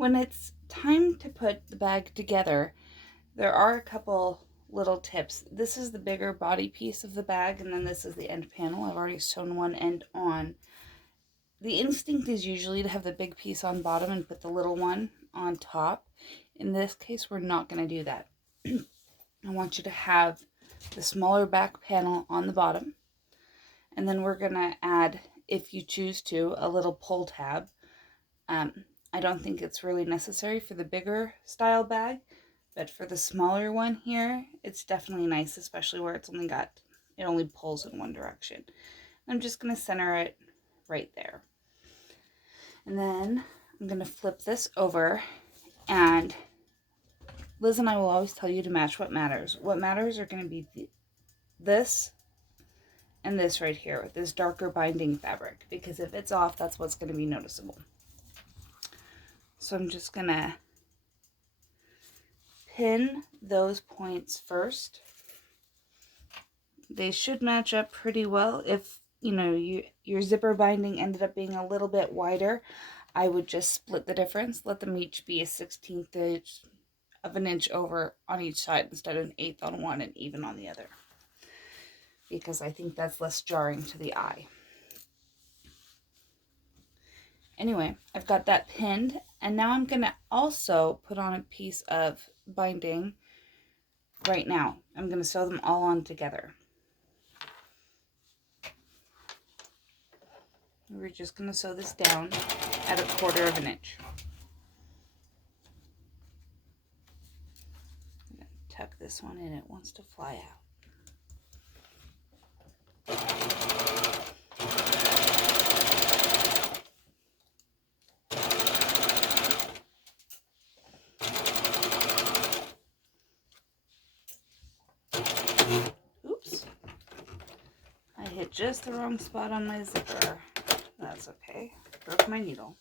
When it's time to put the bag together, there are a couple little tips. This is the bigger body piece of the bag, and then this is the end panel. I've already sewn one end on. The instinct is usually to have the big piece on bottom and put the little one on top. In this case, we're not going to do that. I want you to have the smaller back panel on the bottom, and then we're going to add, if you choose to, a little pull tab. I don't think it's really necessary for the bigger style bag, but for the smaller one here, it's definitely nice, especially where it only pulls in one direction. I'm just going to center it right there. And then I'm going to flip this over, and Liz and I will always tell you to match what matters. What matters are going to be this and this right here with this darker binding fabric, because if it's off, that's what's going to be noticeable. So I'm just going to pin those points first. They should match up pretty well. If your zipper binding ended up being a little bit wider, I would just split the difference. Let them each be a 1/16 of an inch over on each side instead of an 1/8 on one and even on the other, because I think that's less jarring to the eye. Anyway, I've got that pinned, and now I'm going to also put on a piece of binding right now. I'm going to sew them all on together. We're just going to sew this down at 1/4 of an inch. I'm going to tuck this one in. It wants to fly out. Oops. I hit just the wrong spot on my zipper. That's okay. Broke my needle.